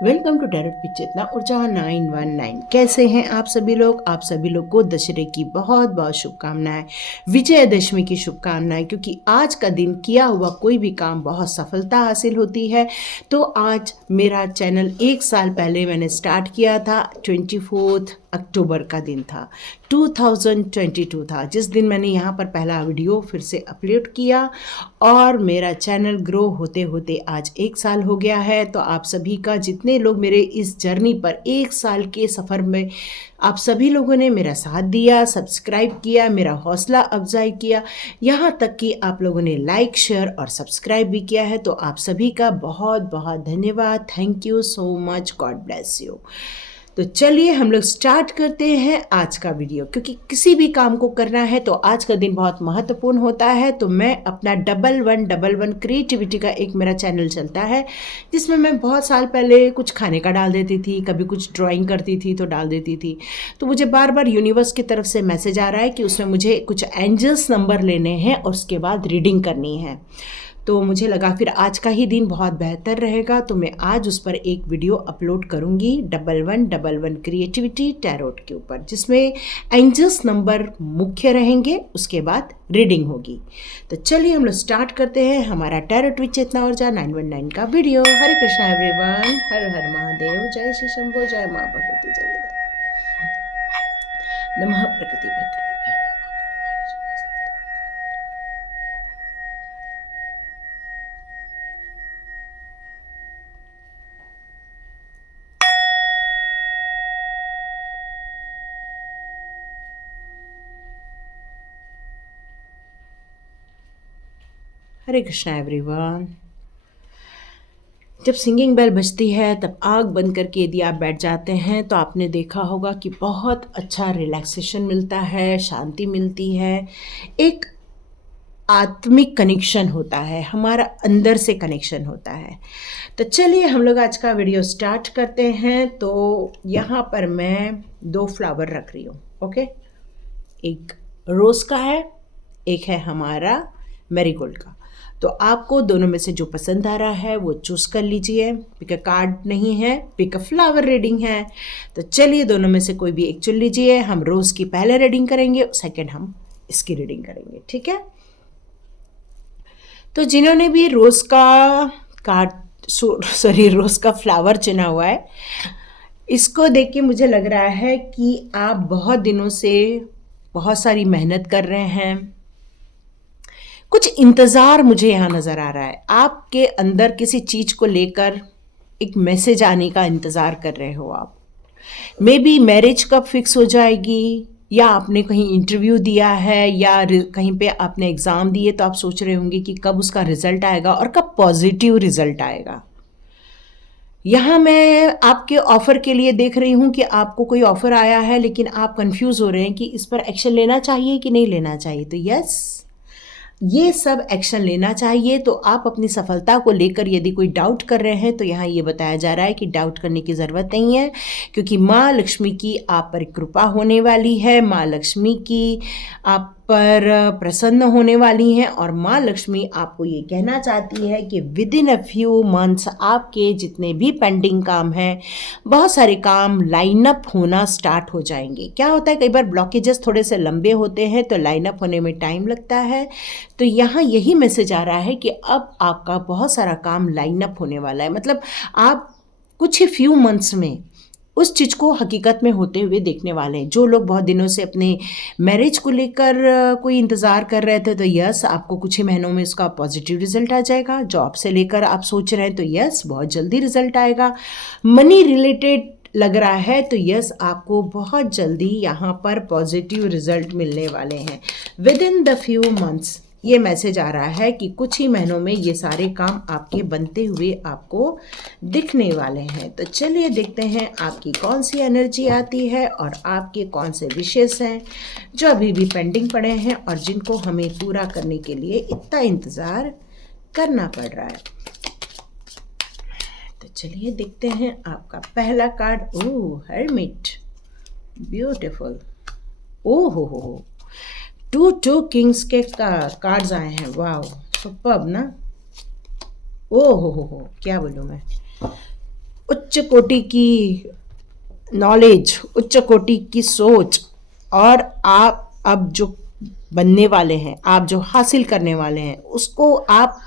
Welcome to tarot with चेतना ऊर्जा 919। कैसे हैं आप सभी लोग? आप सभी लोग को दशहरे की बहुत बहुत शुभकामनाएं, विजयदशमी की शुभकामनाएं, क्योंकि आज का दिन किया हुआ कोई भी काम बहुत सफलता हासिल होती है। तो आज मेरा चैनल 1 साल पहले मैंने स्टार्ट किया था, 24 अक्टूबर का दिन था, 2022 था, जिस दिन मैंने यहाँ पर पहला वीडियो फिर से अपलोड किया और मेरा चैनल ग्रो होते होते आज 1 साल हो गया है। तो आप सभी का, जितने लोग मेरे इस जर्नी पर 1 साल के सफ़र में, आप सभी लोगों ने मेरा साथ दिया, सब्सक्राइब किया, मेरा हौसला अफजाई किया, यहाँ तक कि आप लोगों ने लाइक, शेयर और सब्सक्राइब भी किया है। तो आप सभी का बहुत बहुत धन्यवाद। Thank you so much. God bless you. तो चलिए हम लोग स्टार्ट करते हैं आज का वीडियो, क्योंकि किसी भी काम को करना है तो आज का दिन बहुत महत्वपूर्ण होता है। तो मैं अपना 1111 क्रिएटिविटी का एक मेरा चैनल चलता है, जिसमें मैं बहुत साल पहले कुछ खाने का डाल देती थी, कभी कुछ ड्राइंग करती थी तो डाल देती थी। तो मुझे बार बार यूनिवर्स की तरफ से मैसेज आ रहा है कि उसमें मुझे कुछ एंजल्स नंबर लेने हैं और उसके बाद रीडिंग करनी है। तो मुझे लगा फिर आज का ही दिन बहुत बेहतर रहेगा, तो मैं आज उस पर एक वीडियो अपलोड करूंगी 1111 क्रिएटिविटी टैरोट के ऊपर, जिसमें एंजल्स नंबर मुख्य रहेंगे, उसके बाद रीडिंग होगी। तो चलिए हम लोग स्टार्ट करते हैं हमारा टैरोट विद चेतना ऊर्जा 919 का वीडियो। हरे कृष्णा एवरीवन, हर हर महादेव, जय श्री शंभो, जय माँ भगवती, जय नमः प्रकृति भद्राय। हरे कृष्णा एवरीवन। जब सिंगिंग बेल बजती है तब आँख बंद करके यदि आप बैठ जाते हैं तो आपने देखा होगा कि बहुत अच्छा रिलैक्सेशन मिलता है, शांति मिलती है, एक आत्मिक कनेक्शन होता है, हमारा अंदर से कनेक्शन होता है। तो चलिए हम लोग आज का वीडियो स्टार्ट करते हैं। तो यहाँ पर मैं 2 फ्लावर रख रही हूँ, ओके। एक रोज़ का है, एक है हमारा मैरीगोल्ड का। तो आपको दोनों में से जो पसंद आ रहा है वो चूज़ कर लीजिए। पिक अ कार्ड नहीं है, पिक अ फ्लावर रीडिंग है। तो चलिए दोनों में से कोई भी एक चुन लीजिए। हम रोज़ की पहले रीडिंग करेंगे, सेकंड हम इसकी रीडिंग करेंगे, ठीक है। तो जिन्होंने भी रोज़ का कार्ड, रोज़ का फ्लावर चुना हुआ है, इसको देख के मुझे लग रहा है कि आप बहुत दिनों से बहुत सारी मेहनत कर रहे हैं, कुछ इंतज़ार मुझे यहाँ नज़र आ रहा है। आपके अंदर किसी चीज़ को लेकर एक मैसेज आने का इंतज़ार कर रहे हो आप। मे बी मैरिज कब फिक्स हो जाएगी, या आपने कहीं इंटरव्यू दिया है, या कहीं पे आपने एग्ज़ाम दिए, तो आप सोच रहे होंगे कि कब उसका रिज़ल्ट आएगा और कब पॉजिटिव रिज़ल्ट आएगा। यहाँ मैं आपके ऑफ़र के लिए देख रही हूँ कि आपको कोई ऑफ़र आया है, लेकिन आप कंफ्यूज हो रहे हैं कि इस पर एक्शन लेना चाहिए कि नहीं लेना चाहिए। तो यस, ये सब एक्शन लेना चाहिए। तो आप अपनी सफलता को लेकर यदि कोई डाउट कर रहे हैं तो यहाँ ये बताया जा रहा है कि डाउट करने की ज़रूरत नहीं है, क्योंकि माँ लक्ष्मी की आप पर कृपा होने वाली है। माँ लक्ष्मी की आप पर प्रसन्न होने वाली हैं, और माँ लक्ष्मी आपको ये कहना चाहती है कि with in a few months आपके जितने भी पेंडिंग काम हैं, बहुत सारे काम लाइन अप होना स्टार्ट हो जाएंगे। क्या होता है, कई बार ब्लॉकेजेस थोड़े से लंबे होते हैं तो लाइन अप होने में टाइम लगता है। तो यहाँ यही मैसेज आ रहा है कि अब आपका बहुत सारा काम लाइन अप होने वाला है। मतलब आप कुछ ही फ्यू मंथ्स में उस चीज़ को हकीकत में होते हुए देखने वाले हैं। जो लोग बहुत दिनों से अपने मैरिज को लेकर कोई इंतज़ार कर रहे थे, तो यस, आपको कुछ ही महीनों में उसका पॉजिटिव रिजल्ट आ जाएगा। जॉब से लेकर आप सोच रहे हैं तो यस, बहुत जल्दी रिजल्ट आएगा। मनी रिलेटेड लग रहा है तो यस, आपको बहुत जल्दी यहाँ पर पॉजिटिव रिजल्ट मिलने वाले हैं with in the few months. ये मैसेज आ रहा है कि कुछ ही महीनों में ये सारे काम आपके बनते हुए आपको दिखने वाले हैं। तो चलिए देखते हैं आपकी कौन सी एनर्जी आती है और आपके कौन से विशेष हैं जो अभी भी पेंडिंग पड़े हैं और जिनको हमें पूरा करने के लिए इतना इंतज़ार करना पड़ रहा है। तो चलिए देखते हैं आपका पहला कार्ड। ओह, हर्मिट, ब्यूटीफुल। ओह हो, 2 किंग्स के कार्ड्स आए हैं। वाह, सुपर्ब ना। ओ हो, क्या बोलूँ मैं। उच्च कोटि की नॉलेज, उच्च कोटि की सोच, और आप अब जो बनने वाले हैं, आप जो हासिल करने वाले हैं, उसको आप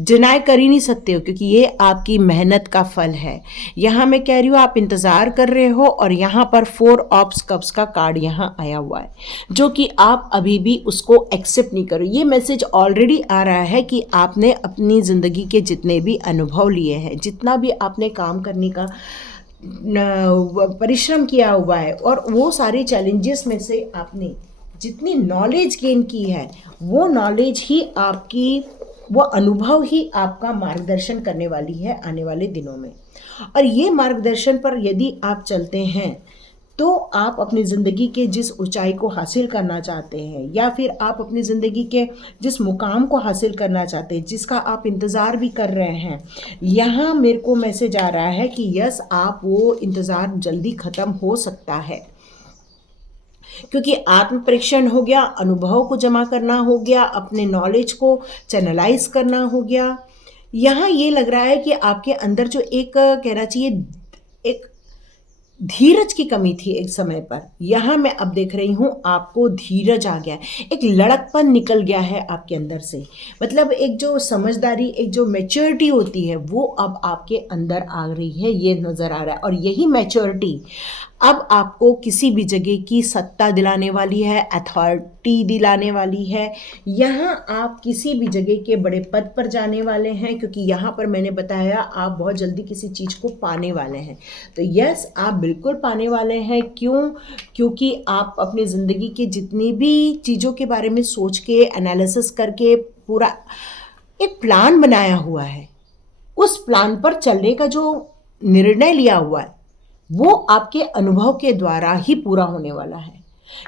डिनाई कर ही नहीं सकते हो, क्योंकि ये आपकी मेहनत का फल है। यहाँ मैं कह रही हूँ आप इंतज़ार कर रहे हो, और यहाँ पर 4 ऑफ कप्स का कार्ड यहाँ आया हुआ है, जो कि आप अभी भी उसको एक्सेप्ट नहीं करो। ये मैसेज ऑलरेडी आ रहा है कि आपने अपनी ज़िंदगी के जितने भी अनुभव लिए हैं, जितना भी आपने काम करने का परिश्रम किया हुआ है, और वो सारे चैलेंजेस में से आपने जितनी नॉलेज गेन की है, वो नॉलेज ही आपकी, वो अनुभव ही आपका मार्गदर्शन करने वाली है आने वाले दिनों में। और ये मार्गदर्शन पर यदि आप चलते हैं तो आप अपनी ज़िंदगी के जिस ऊंचाई को हासिल करना चाहते हैं, या फिर आप अपनी ज़िंदगी के जिस मुकाम को हासिल करना चाहते हैं, जिसका आप इंतज़ार भी कर रहे हैं, यहाँ मेरे को मैसेज आ रहा है कि यस, आप वो इंतज़ार जल्दी ख़त्म हो सकता है, क्योंकि आत्म परीक्षण हो गया, अनुभव को जमा करना हो गया, अपने नॉलेज को चैनलाइज करना हो गया। यहाँ ये लग रहा है कि आपके अंदर जो एक कहना चाहिए एक धीरज की कमी थी एक समय पर, यहाँ मैं अब देख रही हूँ आपको धीरज आ गया है, एक लड़कपन निकल गया है आपके अंदर से। मतलब एक जो समझदारी, एक जो मैच्योरिटी होती है, वो अब आपके अंदर आ रही है, ये नज़र आ रहा है। और यही मैच्योरिटी अब आपको किसी भी जगह की सत्ता दिलाने वाली है, अथॉरिटी दिलाने वाली है। यहाँ आप किसी भी जगह के बड़े पद पर जाने वाले हैं, क्योंकि यहाँ पर मैंने बताया आप बहुत जल्दी किसी चीज़ को पाने वाले हैं। तो यस, आप बिल्कुल पाने वाले हैं। क्यों? क्योंकि आप अपनी ज़िंदगी के जितनी भी चीज़ों के बारे में सोच के, एनालिसिस करके पूरा एक प्लान बनाया हुआ है, उस प्लान पर चलने का जो निर्णय लिया हुआ है, वो आपके अनुभव के द्वारा ही पूरा होने वाला है।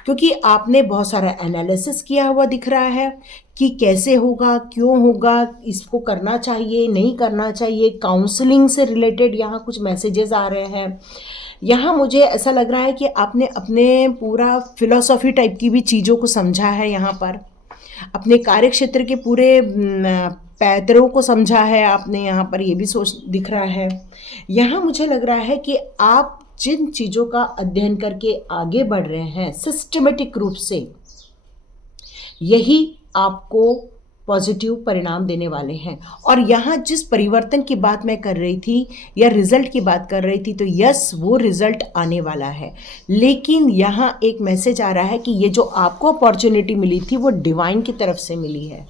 क्योंकि आपने बहुत सारा एनालिसिस किया हुआ दिख रहा है कि कैसे होगा, क्यों होगा, इसको करना चाहिए, नहीं करना चाहिए। काउंसलिंग से रिलेटेड यहाँ कुछ मैसेजेस आ रहे हैं। यहाँ मुझे ऐसा लग रहा है कि आपने अपने पूरा फिलॉसफी टाइप की भी चीज़ों को समझा है। यहाँ पर अपने कार्य क्षेत्र के पूरे पैतरों को समझा है आपने, यहाँ पर ये भी सोच दिख रहा है। यहाँ मुझे लग रहा है कि आप जिन चीज़ों का अध्ययन करके आगे बढ़ रहे हैं सिस्टमेटिक रूप से, यही आपको पॉजिटिव परिणाम देने वाले हैं। और यहाँ जिस परिवर्तन की बात मैं कर रही थी या रिजल्ट की बात कर रही थी, तो यस, वो रिजल्ट आने वाला है। लेकिन यहाँ एक मैसेज आ रहा है कि ये जो आपको अपॉर्चुनिटी मिली थी, वो डिवाइन की तरफ से मिली है।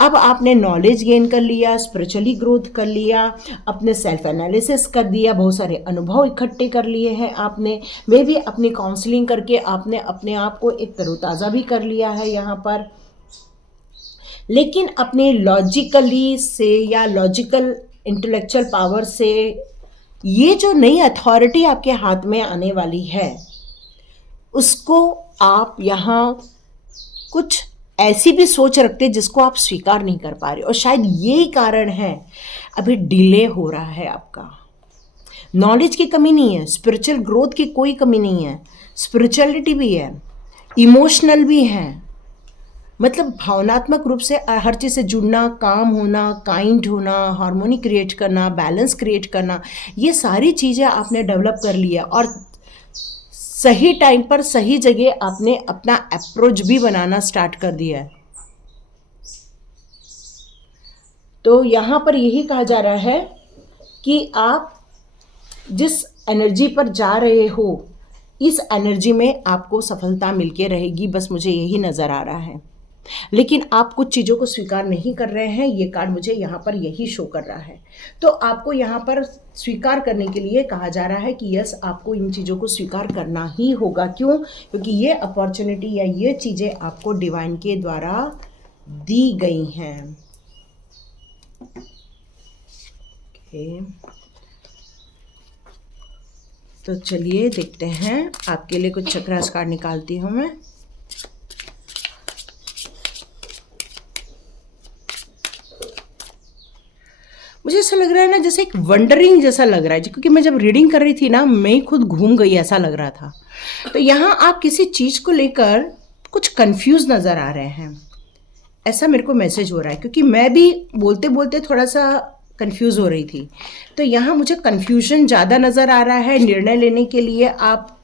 अब आपने नॉलेज गेन कर लिया, स्पिरिचुअली ग्रोथ कर लिया, अपने सेल्फ एनालिसिस कर दिया, बहुत सारे अनुभव इकट्ठे कर लिए हैं आपने। मे भी अपनी काउंसलिंग करके आपने अपने आप को एक तरोताज़ा भी कर लिया है यहाँ पर। लेकिन अपने लॉजिकली से या लॉजिकल इंटेलेक्चुअल पावर से ये जो नई अथॉरिटी आपके हाथ में आने वाली है, उसको आप यहाँ कुछ ऐसी भी सोच रखते जिसको आप स्वीकार नहीं कर पा रहे, और शायद यही कारण है अभी डिले हो रहा है आपका। नॉलेज की कमी नहीं है, स्पिरिचुअल ग्रोथ की कोई कमी नहीं है, स्पिरिचुअलिटी भी है, इमोशनल भी है। मतलब भावनात्मक रूप से हर चीज़ से जुड़ना, काम होना, काइंड होना, हार्मोनी क्रिएट करना, बैलेंस क्रिएट करना, ये सारी चीज़ें आपने डेवलप कर लिया। और सही टाइम पर सही जगह आपने अपना अप्रोच भी बनाना स्टार्ट कर दिया है। तो यहाँ पर यही कहा जा रहा है कि आप जिस एनर्जी पर जा रहे हो, इस एनर्जी में आपको सफलता मिलके रहेगी, बस मुझे यही नज़र आ रहा है। लेकिन आप कुछ चीज़ों को स्वीकार नहीं कर रहे हैं, ये कार्ड मुझे यहाँ पर यही शो कर रहा है। तो आपको यहाँ पर स्वीकार करने के लिए कहा जा रहा है कि यस, आपको इन चीज़ों को स्वीकार करना ही होगा। क्यों? क्योंकि ये अपॉर्चुनिटी या ये चीज़ें आपको डिवाइन के द्वारा दी गई हैं। तो चलिए देखते हैं, आपके लिए कुछ चक्रास कार्ड निकालती हूँ मैं। मुझे ऐसा लग रहा है ना, जैसे एक वंडरिंग जैसा लग रहा है, क्योंकि मैं जब रीडिंग कर रही थी ना, मैं ही खुद घूम गई ऐसा लग रहा था। तो यहाँ आप किसी चीज़ को लेकर कुछ कंफ्यूज नज़र आ रहे हैं, ऐसा मेरे को मैसेज हो रहा है। क्योंकि मैं भी बोलते बोलते थोड़ा सा कंफ्यूज हो रही थी। तो यहाँ मुझे कंफ्यूजन ज़्यादा नज़र आ रहा है निर्णय लेने के लिए। आप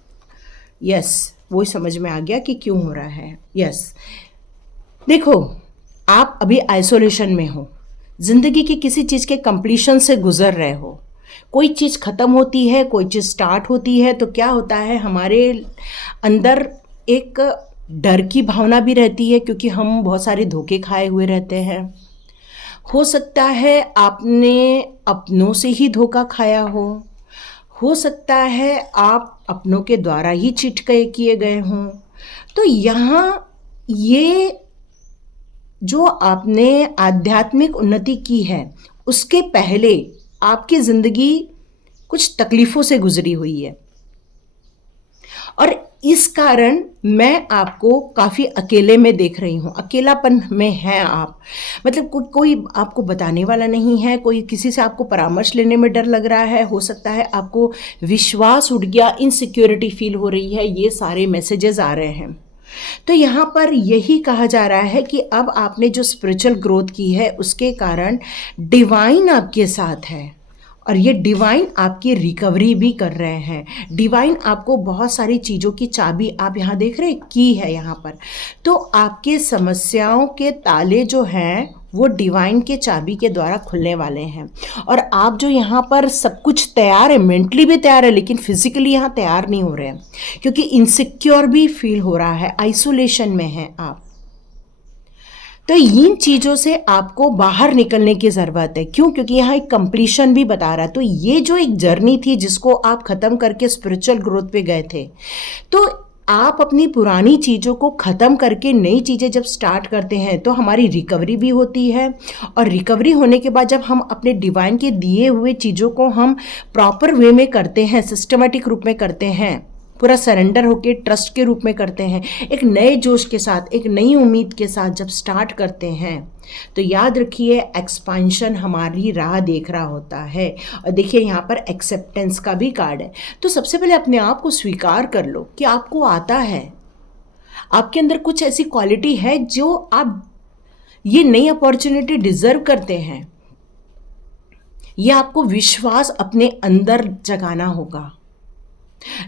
यस, वही समझ में आ गया कि क्यों हो रहा है। यस, देखो, आप अभी आइसोलेशन में हो, ज़िंदगी की किसी चीज़ के कंप्लीशन से गुजर रहे हो। कोई चीज़ ख़त्म होती है, कोई चीज़ स्टार्ट होती है, तो क्या होता है हमारे अंदर एक डर की भावना भी रहती है, क्योंकि हम बहुत सारे धोखे खाए हुए रहते हैं। हो सकता है आपने अपनों से ही धोखा खाया हो सकता है आप अपनों के द्वारा ही चीट किए गए हों। तो यहाँ ये जो आपने आध्यात्मिक उन्नति की है, उसके पहले आपकी ज़िंदगी कुछ तकलीफ़ों से गुजरी हुई है, और इस कारण मैं आपको काफ़ी अकेले में देख रही हूँ। अकेलापन में हैं आप, मतलब कोई आपको बताने वाला नहीं है, कोई किसी से आपको परामर्श लेने में डर लग रहा है। हो सकता है आपको विश्वास उठ गया, इनसिक्योरिटी फील हो रही है, ये सारे मैसेजेस आ रहे हैं। तो यहाँ पर यही कहा जा रहा है कि अब आपने जो स्पिरिचुअल ग्रोथ की है उसके कारण डिवाइन आपके साथ है, और ये डिवाइन आपकी रिकवरी भी कर रहे हैं। डिवाइन आपको बहुत सारी चीज़ों की चाबी, आप यहाँ देख रहे की है यहाँ पर, तो आपके समस्याओं के ताले जो हैं वो डिवाइन के चाबी के द्वारा खुलने वाले हैं। और आप जो यहाँ पर सब कुछ तैयार है, मेंटली भी तैयार है, लेकिन फिजिकली यहाँ तैयार नहीं हो रहे हैं, क्योंकि इनसिक्योर भी फील हो रहा है, आइसोलेशन में हैं आप। तो इन चीज़ों से आपको बाहर निकलने की ज़रूरत है। क्यों? क्योंकि यहाँ एक कंप्लीशन भी बता रहा है। तो ये जो एक जर्नी थी जिसको आप ख़त्म करके स्पिरिचुअल ग्रोथ पे गए थे, तो आप अपनी पुरानी चीज़ों को ख़त्म करके नई चीज़ें जब स्टार्ट करते हैं तो हमारी रिकवरी भी होती है। और रिकवरी होने के बाद जब हम अपने डिवाइन के दिए हुए चीज़ों को हम प्रॉपर वे में करते हैं, सिस्टमेटिक रूप में करते हैं, पूरा सरेंडर होके ट्रस्ट के रूप में करते हैं, एक नए जोश के साथ, एक नई उम्मीद के साथ जब स्टार्ट करते हैं, तो याद रखिए एक्सपांशन हमारी राह देख रहा होता है। और देखिए यहाँ पर एक्सेप्टेंस का भी कार्ड है। तो सबसे पहले अपने आप को स्वीकार कर लो कि आपको आता है, आपके अंदर कुछ ऐसी क्वालिटी है जो आप ये नई अपॉर्चुनिटी डिजर्व करते हैं। ये आपको विश्वास अपने अंदर जगाना होगा।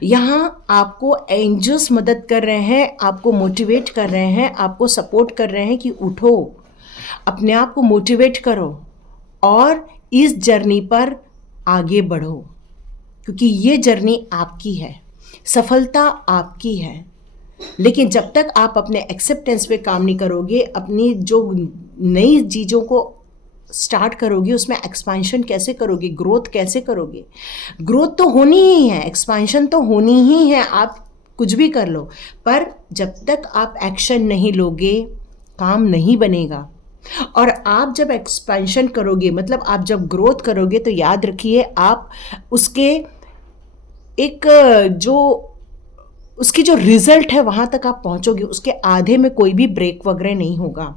यहाँ आपको एंजल्स मदद कर रहे हैं, आपको मोटिवेट कर रहे हैं, आपको सपोर्ट कर रहे हैं कि उठो, अपने आप को मोटिवेट करो और इस जर्नी पर आगे बढ़ो, क्योंकि ये जर्नी आपकी है, सफलता आपकी है। लेकिन जब तक आप अपने एक्सेप्टेंस पे काम नहीं करोगे, अपनी जो नई चीज़ों को स्टार्ट करोगे उसमें एक्सपांशन कैसे करोगे, ग्रोथ कैसे करोगे? ग्रोथ तो होनी ही है, एक्सपांशन तो होनी ही है, आप कुछ भी कर लो, पर जब तक आप एक्शन नहीं लोगे काम नहीं बनेगा। और आप जब एक्सपेंशन करोगे, मतलब आप जब ग्रोथ करोगे, तो याद रखिए आप उसके एक जो उसकी जो रिजल्ट है वहाँ तक आप पहुँचोगे, उसके आधे में कोई भी ब्रेक वगैरह नहीं होगा।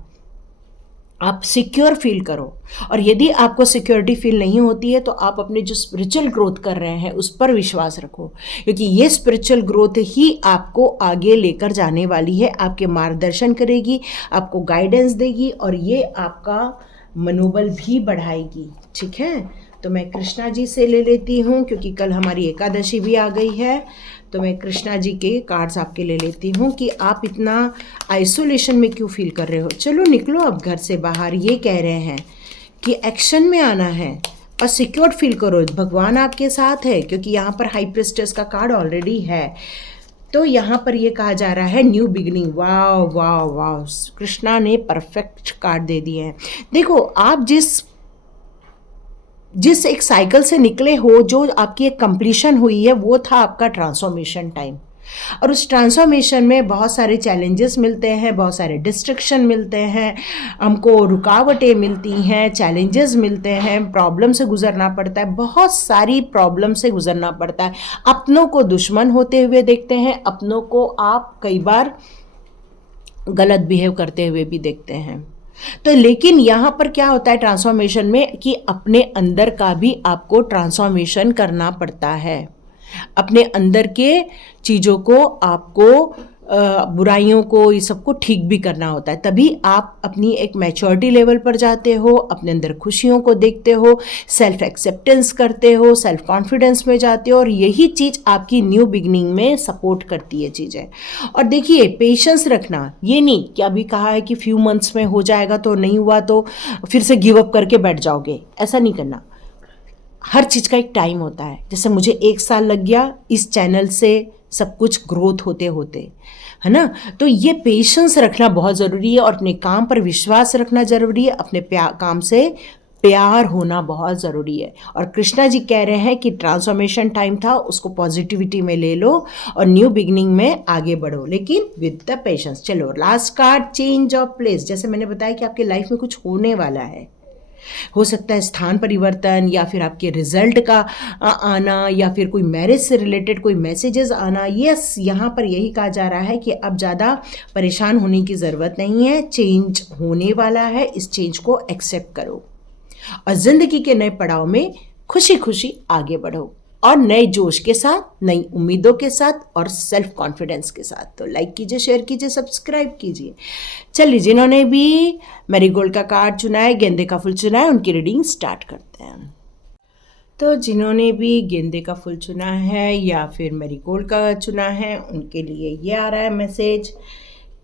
आप सिक्योर फील करो। और यदि आपको सिक्योरिटी फील नहीं होती है तो आप अपने जो स्पिरिचुअल ग्रोथ कर रहे हैं उस पर विश्वास रखो, क्योंकि ये स्पिरिचुअल ग्रोथ ही आपको आगे लेकर जाने वाली है, आपके मार्गदर्शन करेगी, आपको गाइडेंस देगी और ये आपका मनोबल भी बढ़ाएगी। ठीक है, तो मैं कृष्णा जी से ले लेती हूँ, क्योंकि कल हमारी एकादशी भी आ गई है। तो मैं कृष्णा जी के कार्ड्स आपके ले लेती हूँ कि आप इतना आइसोलेशन में क्यों फील कर रहे हो। चलो निकलो अब घर से बाहर। ये कह रहे हैं कि एक्शन में आना है और सिक्योर्ड फील करो, भगवान आपके साथ है, क्योंकि यहाँ पर हाई प्रिस्टेस का कार्ड ऑलरेडी है। तो यहाँ पर ये कहा जा रहा है न्यू बिगिनिंग। वाह वाह वाह, कृष्णा ने परफेक्ट कार्ड दे दिए हैं। देखो, आप जिस एक साइकिल से निकले हो, जो आपकी एक कंप्लीशन हुई है, वो था आपका ट्रांसफॉर्मेशन टाइम। और उस ट्रांसफॉर्मेशन में बहुत सारे चैलेंजेस मिलते हैं, बहुत सारे डिस्ट्रक्शन मिलते हैं, हमको रुकावटें मिलती हैं, चैलेंजेस मिलते हैं, प्रॉब्लम से गुजरना पड़ता है, बहुत सारी प्रॉब्लम से गुजरना पड़ता है। अपनों को दुश्मन होते हुए देखते हैं, अपनों को आप कई बार गलत बिहेव करते हुए भी देखते हैं। तो लेकिन यहाँ पर क्या होता है ट्रांसफॉर्मेशन में, कि अपने अंदर का भी आपको ट्रांसफॉर्मेशन करना पड़ता है। अपने अंदर के चीज़ों को आपको बुराइयों को, ये सबको ठीक भी करना होता है। तभी आप अपनी एक मैच्योरिटी लेवल पर जाते हो, अपने अंदर खुशियों को देखते हो, सेल्फ एक्सेप्टेंस करते हो, सेल्फ कॉन्फिडेंस में जाते हो, और यही चीज़ आपकी न्यू बिगनिंग में सपोर्ट करती है चीज़ें। और देखिए, पेशेंस रखना, ये नहीं कि अभी कहा है कि फ्यू मंथ्स में हो जाएगा, तो नहीं हुआ तो फिर से गिव अप करके बैठ जाओगे, ऐसा नहीं करना। हर चीज़ का एक टाइम होता है। जैसे मुझे 1 साल लग गया इस चैनल से सब कुछ ग्रोथ होते होते, है ना। तो ये पेशेंस रखना बहुत ज़रूरी है, और अपने काम पर विश्वास रखना ज़रूरी है, अपने काम से प्यार होना बहुत ज़रूरी है। और कृष्णा जी कह रहे हैं कि ट्रांसफॉर्मेशन टाइम था, उसको पॉजिटिविटी में ले लो और न्यू बिगनिंग में आगे बढ़ो, लेकिन विद द पेशेंस। चलो, last card, change of place. जैसे मैंने बताया कि आपके लाइफ में कुछ होने वाला है, हो सकता है स्थान परिवर्तन, या फिर आपके रिजल्ट का आना, या फिर कोई मैरिज से रिलेटेड कोई मैसेजेस आना। यस, यहाँ पर यही कहा जा रहा है कि अब ज़्यादा परेशान होने की ज़रूरत नहीं है, चेंज होने वाला है, इस चेंज को एक्सेप्ट करो और ज़िंदगी के नए पड़ाव में खुशी खुशी आगे बढ़ो, और नए जोश के साथ, नई उम्मीदों के साथ, और सेल्फ कॉन्फिडेंस के साथ। तो लाइक कीजिए, शेयर कीजिए, सब्सक्राइब कीजिए। चलिए, जिन्होंने भी मैरीगोल्ड का कार्ड चुना है, गेंदे का फूल चुना है, उनकी रीडिंग स्टार्ट करते हैं। तो जिन्होंने भी गेंदे का फूल चुना है या फिर मैरीगोल्ड का चुना है, उनके लिए ये आ रहा है मैसेज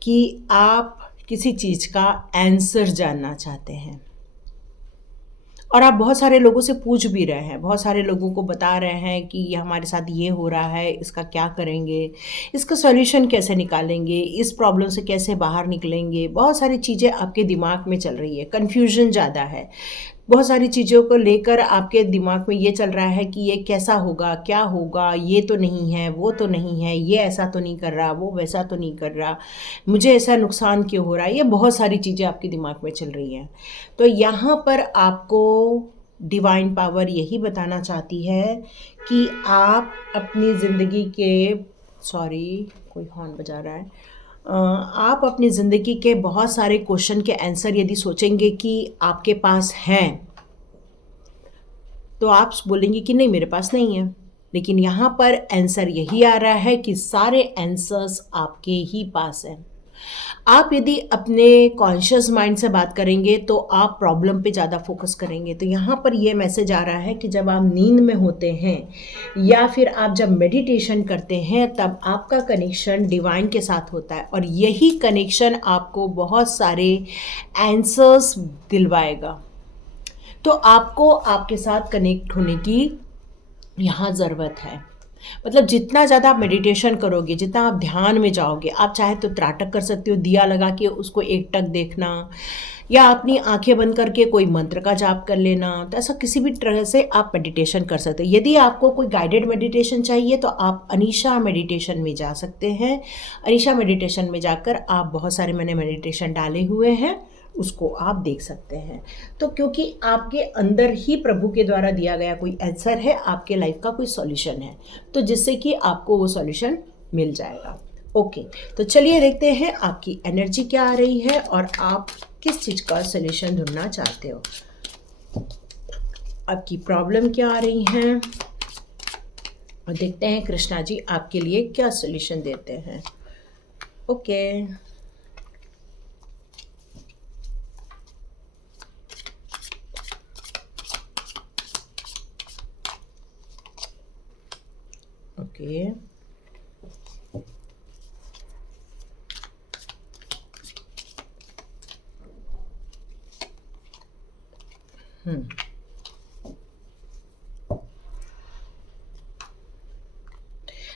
कि आप किसी चीज़ का आंसर जानना चाहते हैं, और आप बहुत सारे लोगों से पूछ भी रहे हैं, बहुत सारे लोगों को बता रहे हैं कि ये हमारे साथ ये हो रहा है, इसका क्या करेंगे, इसका सॉल्यूशन कैसे निकालेंगे, इस प्रॉब्लम से कैसे बाहर निकलेंगे। बहुत सारी चीज़ें आपके दिमाग में चल रही है, कन्फ्यूजन ज़्यादा है। बहुत सारी चीज़ों को लेकर आपके दिमाग में ये चल रहा है कि ये कैसा होगा, क्या होगा, ये तो नहीं है, वो तो नहीं है, ये ऐसा तो नहीं कर रहा, वो वैसा तो नहीं कर रहा, मुझे ऐसा नुकसान क्यों हो रहा है। ये बहुत सारी चीज़ें आपके दिमाग में चल रही हैं। तो यहाँ पर आपको डिवाइन पावर यही बताना चाहती है कि आप अपनी ज़िंदगी के, सॉरी कोई हॉर्न बजा रहा है, आप अपनी ज़िंदगी के बहुत सारे क्वेश्चन के आंसर यदि सोचेंगे कि आपके पास हैं, तो आप बोलेंगे कि नहीं, मेरे पास नहीं है। लेकिन यहाँ पर आंसर यही आ रहा है कि सारे आंसर्स आपके ही पास हैं। आप यदि अपने कॉन्शियस माइंड से बात करेंगे तो आप प्रॉब्लम पे ज़्यादा फोकस करेंगे। तो यहाँ पर ये मैसेज आ रहा है कि जब आप नींद में होते हैं या फिर आप जब मेडिटेशन करते हैं, तब आपका कनेक्शन डिवाइन के साथ होता है, और यही कनेक्शन आपको बहुत सारे आंसर्स दिलवाएगा। तो आपको आपके साथ कनेक्ट होने की यहाँ ज़रूरत है। मतलब जितना ज़्यादा आप मेडिटेशन करोगे, जितना आप ध्यान में जाओगे, आप चाहे तो त्राटक कर सकते हो, दिया लगा के उसको एकटक देखना, या अपनी आंखें बंद करके कोई मंत्र का जाप कर लेना। तो ऐसा किसी भी तरह से आप मेडिटेशन कर सकते हो। यदि आपको कोई गाइडेड मेडिटेशन चाहिए तो आप अनीशा मेडिटेशन में जा सकते हैं। अनीशा मेडिटेशन में जाकर आप, बहुत सारे मैंने मेडिटेशन डाले हुए हैं, उसको आप देख सकते हैं। तो क्योंकि आपके अंदर ही प्रभु के द्वारा दिया गया कोई आंसर है, आपके लाइफ का कोई सॉल्यूशन है, तो जिससे कि आपको वो सॉल्यूशन मिल जाएगा। ओके, तो चलिए देखते हैं आपकी एनर्जी क्या आ रही है और आप किस चीज़ का सॉल्यूशन ढूंढना चाहते हो। आपकी प्रॉब्लम क्या आ रही है, और देखते हैं कृष्णा जी आपके लिए क्या सॉल्यूशन देते हैं। ओके, ओके,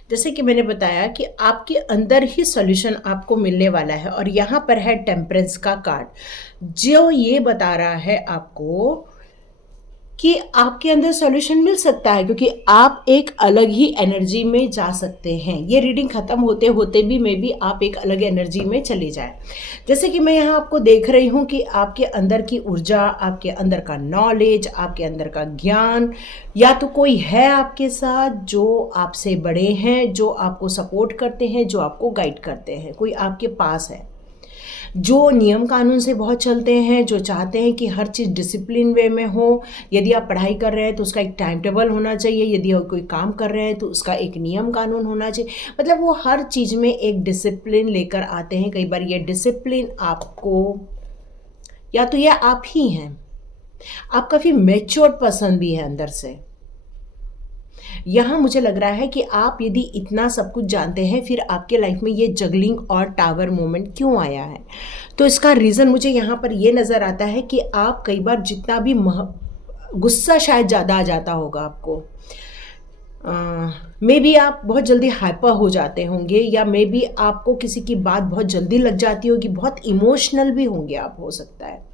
जैसे कि मैंने बताया कि आपके अंदर ही सॉल्यूशन आपको मिलने वाला है, और यहाँ पर है टेम्परेंस का कार्ड, जो ये बता रहा है आपको कि आपके अंदर सॉल्यूशन मिल सकता है, क्योंकि आप एक अलग ही एनर्जी में जा सकते हैं। ये रीडिंग ख़त्म होते होते भी मे बी आप एक अलग एनर्जी में चले जाएं। जैसे कि मैं यहाँ आपको देख रही हूँ कि आपके अंदर की ऊर्जा, आपके अंदर का नॉलेज, आपके अंदर का ज्ञान, या तो कोई है आपके साथ जो आपसे बड़े हैं, जो आपको सपोर्ट करते हैं, जो आपको गाइड करते हैं, कोई आपके पास है। जो नियम कानून से बहुत चलते हैं, जो चाहते हैं कि हर चीज़ डिसिप्लिन वे में हो। यदि आप पढ़ाई कर रहे हैं तो उसका एक टाइम टेबल होना चाहिए, यदि आप कोई काम कर रहे हैं तो उसका एक नियम कानून होना चाहिए। मतलब वो हर चीज़ में एक डिसिप्लिन लेकर आते हैं। कई बार ये डिसिप्लिन आपको, या तो ये आप ही हैं, आप काफ़ी मैच्योर्ड पर्सन भी है अंदर से। यहाँ मुझे लग रहा है कि आप यदि इतना सब कुछ जानते हैं, फिर आपके लाइफ में ये जगलिंग और टावर मोमेंट क्यों आया है? तो इसका रीज़न मुझे यहाँ पर ये नज़र आता है कि आप कई बार जितना भी गुस्सा शायद ज़्यादा आ जाता होगा आपको, मे बी आप बहुत जल्दी हाइपर हो जाते होंगे, या मे बी आपको किसी की बात बहुत जल्दी लग जाती होगी, बहुत इमोशनल भी होंगे आप, हो सकता है।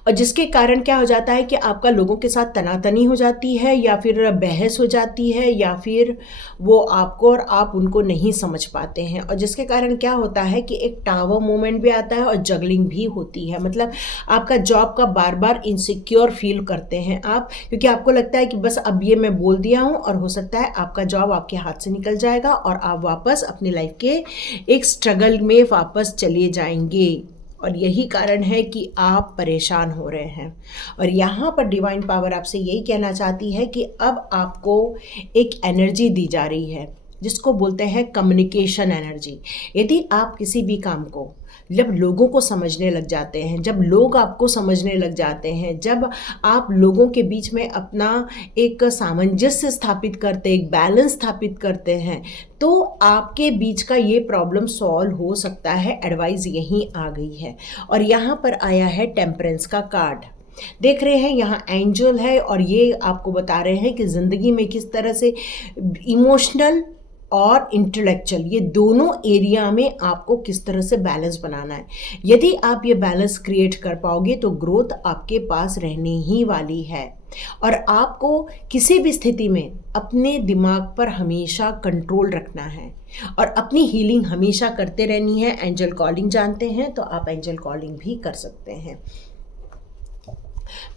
और जिसके कारण क्या हो जाता है कि आपका लोगों के साथ तनातनी हो जाती है, या फिर बहस हो जाती है, या फिर वो आपको और आप उनको नहीं समझ पाते हैं। और जिसके कारण क्या होता है कि एक टावर मोमेंट भी आता है और जगलिंग भी होती है। मतलब आपका जॉब का बार बार इनसिक्योर फील करते हैं आप, क्योंकि आपको लगता है कि बस अब ये मैं बोल दिया हूँ और हो सकता है आपका जॉब आपके हाथ से निकल जाएगा और आप वापस अपनी लाइफ के एक स्ट्रगल में वापस चले जाएंगे। और यही कारण है कि आप परेशान हो रहे हैं। और यहाँ पर डिवाइन पावर आपसे यही कहना चाहती है कि अब आपको एक एनर्जी दी जा रही है जिसको बोलते हैं कम्युनिकेशन एनर्जी। यदि आप किसी भी काम को जब लोगों को समझने लग जाते हैं, जब लोग आपको समझने लग जाते हैं, जब आप लोगों के बीच में अपना एक सामंजस्य स्थापित करते, एक बैलेंस स्थापित करते हैं, तो आपके बीच का ये प्रॉब्लम सॉल्व हो सकता है। एडवाइस यहीं आ गई है। और यहाँ पर आया है टेम्परेंस का कार्ड। देख रहे हैं यहाँ एंजल है, और ये आपको बता रहे हैं कि ज़िंदगी में किस तरह से इमोशनल और इंटेलेक्चुअल, ये दोनों एरिया में आपको किस तरह से बैलेंस बनाना है। यदि आप ये बैलेंस क्रिएट कर पाओगे तो ग्रोथ आपके पास रहने ही वाली है। और आपको किसी भी स्थिति में अपने दिमाग पर हमेशा कंट्रोल रखना है और अपनी हीलिंग हमेशा करते रहनी है। एंजल कॉलिंग जानते हैं तो आप एंजल कॉलिंग भी कर सकते हैं।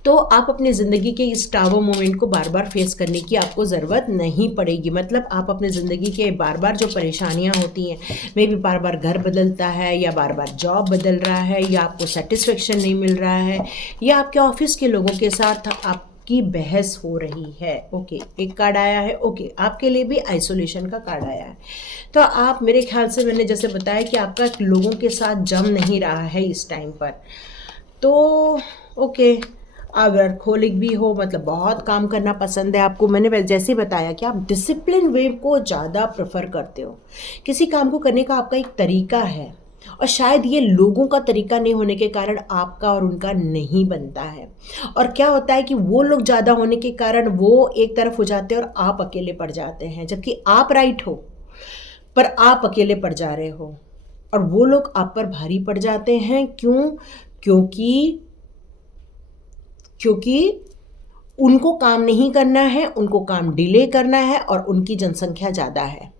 तो आप अपनी ज़िंदगी के इस टावर मोमेंट को बार बार फेस करने की आपको ज़रूरत नहीं पड़ेगी। मतलब आप अपने ज़िंदगी के बार बार जो परेशानियां होती हैं, मे भी बार बार घर बदलता है, या बार बार जॉब बदल रहा है, या आपको सेटिस्फेक्शन नहीं मिल रहा है, या आपके ऑफिस के लोगों के साथ आपकी बहस हो रही है। ओके, एक कार्ड आया है। ओके, आपके लिए भी आइसोलेशन का कार्ड आया है। तो आप, मेरे ख्याल से मैंने जैसे बताया कि आपका लोगों के साथ जम नहीं रहा है इस टाइम पर। तो ओके, आप वर्कहोलिक भी हो, मतलब बहुत काम करना पसंद है आपको। मैंने जैसे ही बताया कि आप डिसिप्लिन वे को ज़्यादा प्रेफर करते हो। किसी काम को करने का आपका एक तरीका है, और शायद ये लोगों का तरीका नहीं होने के कारण आपका और उनका नहीं बनता है। और क्या होता है कि वो लोग ज़्यादा होने के कारण वो एक तरफ हो जाते हैं और आप अकेले पड़ जाते हैं, जबकि आप राइट हो पर आप अकेले पड़ जा रहे हो, और वो लोग आप पर भारी पड़ जाते हैं। क्यों? क्योंकि उनको काम नहीं करना है, उनको काम डिले करना है, और उनकी जनसंख्या ज़्यादा है।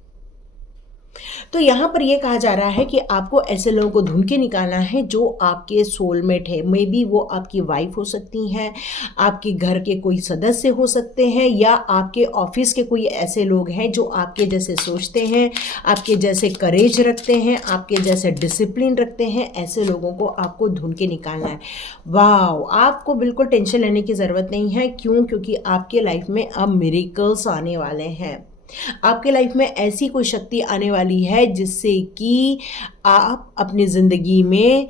तो यहाँ पर यह कहा जा रहा है कि आपको ऐसे लोगों को ढूंढ के निकालना है जो आपके सोलमेट है। मे बी वो आपकी वाइफ हो सकती हैं, आपके घर के कोई सदस्य हो सकते हैं, या आपके ऑफिस के कोई ऐसे लोग हैं जो आपके जैसे सोचते हैं, आपके जैसे करेज रखते हैं, आपके जैसे डिसिप्लिन रखते हैं। ऐसे लोगों को आपको ढूंढ के निकालना है। वाह, आपको बिल्कुल टेंशन लेने की ज़रूरत नहीं है। क्यों? क्योंकि आपके लाइफ में अब मिरेकल्स आने वाले हैं। आपके लाइफ में ऐसी कोई शक्ति आने वाली है जिससे कि आप अपनी ज़िंदगी में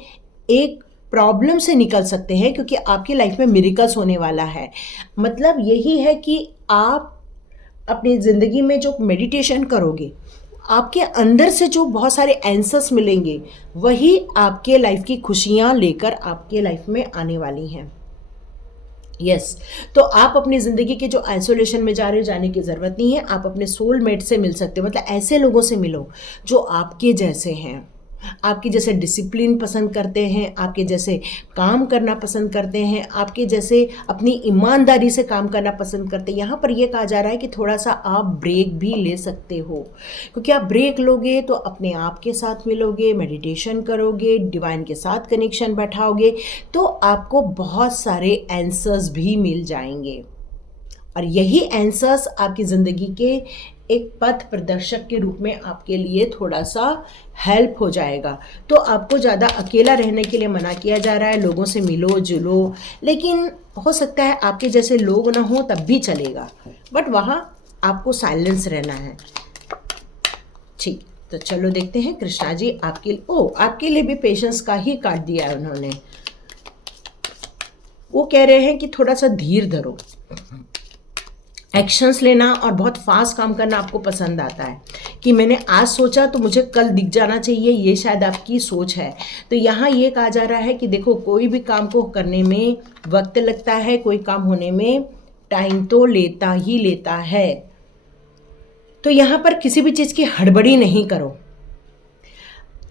एक प्रॉब्लम से निकल सकते हैं, क्योंकि आपकी लाइफ में मिरेकल्स होने वाला है। मतलब यही है कि आप अपनी ज़िंदगी में जो मेडिटेशन करोगे, आपके अंदर से जो बहुत सारे आंसर्स मिलेंगे, वही आपके लाइफ की खुशियाँ लेकर आपके लाइफ में आने वाली हैं। यस, तो आप अपनी ज़िंदगी के जो आइसोलेशन में जा रहे हो, जाने की ज़रूरत नहीं है। आप अपने सोलमेट से मिल सकते हो। मतलब ऐसे लोगों से मिलो जो आपके जैसे हैं, आपके जैसे डिसिप्लिन पसंद करते हैं, आपके जैसे काम करना पसंद करते हैं, आपके जैसे अपनी ईमानदारी से काम करना पसंद करते हैं। यहाँ पर यह कहा जा रहा है कि थोड़ा सा आप ब्रेक भी ले सकते हो, क्योंकि आप ब्रेक लोगे तो अपने आप के साथ मिलोगे, मेडिटेशन करोगे, डिवाइन के साथ कनेक्शन बैठाओगे, तो आपको बहुत सारे आंसर्स भी मिल जाएंगे। और यही आंसर्स आपकी ज़िंदगी के एक पथ प्रदर्शक के रूप में आपके लिए थोड़ा सा हेल्प हो जाएगा। तो आपको ज़्यादा अकेला रहने के लिए मना किया जा रहा है, लोगों से मिलो जुलो, लेकिन हो सकता है आपके जैसे लोग ना हो तब भी चलेगा, बट वहाँ आपको साइलेंस रहना है। ठीक, तो चलो देखते हैं कृष्णा जी आपके लिए भी पेशेंस का ही कार्ड दिया है उन्होंने। वो कह रहे हैं कि थोड़ा सा धीर धरो, एक्शंस लेना और बहुत फास्ट काम करना आपको पसंद आता है कि मैंने आज सोचा तो मुझे कल दिख जाना चाहिए, ये शायद आपकी सोच है। तो यहाँ ये कहा जा रहा है कि देखो, कोई भी काम को करने में वक्त लगता है, कोई काम होने में टाइम तो लेता ही लेता है। तो यहाँ पर किसी भी चीज़ की हड़बड़ी नहीं करो।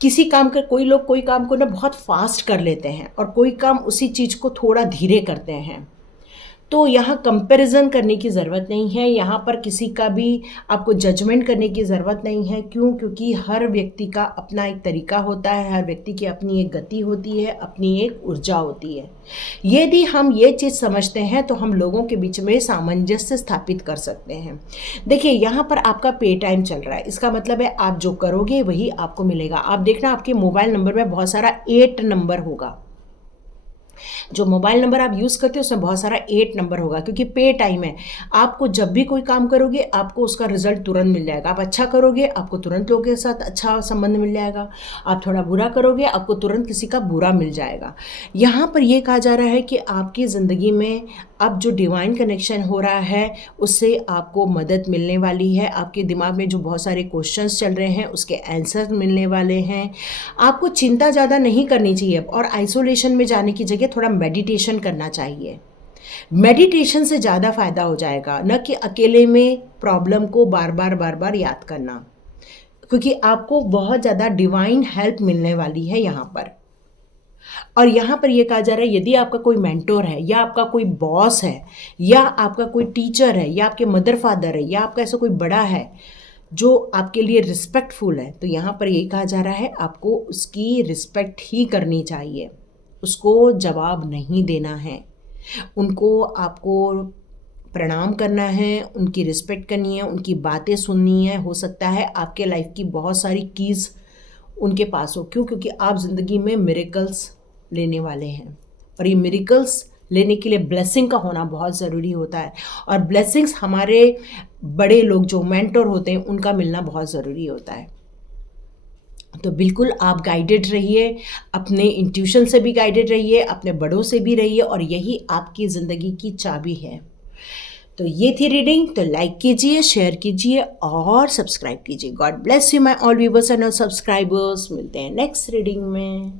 कोई लोग कोई काम को ना बहुत फास्ट कर लेते हैं और कोई काम उसी चीज़ को थोड़ा धीरे करते हैं। तो यहाँ कंपैरिजन करने की ज़रूरत नहीं है, यहाँ पर किसी का भी आपको जजमेंट करने की ज़रूरत नहीं है। क्यों? क्योंकि हर व्यक्ति का अपना एक तरीका होता है, हर व्यक्ति की अपनी एक गति होती है, अपनी एक ऊर्जा होती है। यदि हम ये चीज़ समझते हैं तो हम लोगों के बीच में सामंजस्य स्थापित कर सकते हैं। देखिए, यहाँ पर आपका पे टाइम चल रहा है, इसका मतलब है आप जो करोगे वही आपको मिलेगा। आप देखना, आपके मोबाइल नंबर में बहुत सारा 8 नंबर होगा। जो मोबाइल नंबर आप यूज़ करते हो उसमें बहुत सारा 8 नंबर होगा, क्योंकि पे टाइम है। आपको जब भी कोई काम करोगे आपको उसका रिजल्ट तुरंत मिल जाएगा। आप अच्छा करोगे आपको तुरंत लोगों के साथ अच्छा संबंध मिल जाएगा, आप थोड़ा बुरा करोगे आपको तुरंत किसी का बुरा मिल जाएगा। यहाँ पर यह कहा जा रहा है कि आपकी ज़िंदगी में अब जो डिवाइन कनेक्शन हो रहा है उससे आपको मदद मिलने वाली है। आपके दिमाग में जो बहुत सारे क्वेश्चंस चल रहे हैं उसके आंसर मिलने वाले हैं। आपको चिंता ज़्यादा नहीं करनी चाहिए और आइसोलेशन में जाने की जगह थोड़ा मेडिटेशन करना चाहिए। मेडिटेशन से ज़्यादा फ़ायदा हो जाएगा, न कि अकेले में प्रॉब्लम को बार बार याद करना, क्योंकि आपको बहुत ज़्यादा डिवाइन हेल्प मिलने वाली है यहाँ पर। और यहाँ पर यह कहा जा रहा है, यदि आपका कोई मेंटोर है या आपका कोई बॉस है या आपका कोई टीचर है या आपके मदर फादर है या आपका ऐसा कोई बड़ा है जो आपके लिए रिस्पेक्टफुल है, तो यहाँ पर यही कहा जा रहा है आपको उसकी रिस्पेक्ट ही करनी चाहिए, उसको जवाब नहीं देना है, उनको आपको प्रणाम करना है, उनकी रिस्पेक्ट करनी है, उनकी बातें सुननी है। हो सकता है आपके लाइफ की बहुत सारी कीज़ उनके पास हो। क्यों? क्योंकि आप ज़िंदगी में मिरेकल्स लेने वाले हैं और ये मिरेकल्स लेने के लिए ब्लेसिंग का होना बहुत ज़रूरी होता है। और ब्लेसिंग्स हमारे बड़े लोग जो मेंटर होते हैं उनका मिलना बहुत ज़रूरी होता है। तो बिल्कुल आप गाइडेड रहिए, अपने इंट्यूशन से भी गाइडेड रहिए, अपने बड़ों से भी रहिए, और यही आपकी ज़िंदगी की चाबी है। तो ये थी रीडिंग। तो लाइक कीजिए, शेयर कीजिए और सब्सक्राइब कीजिए। God bless you my all viewers and subscribers. मिलते हैं नेक्स्ट रीडिंग में।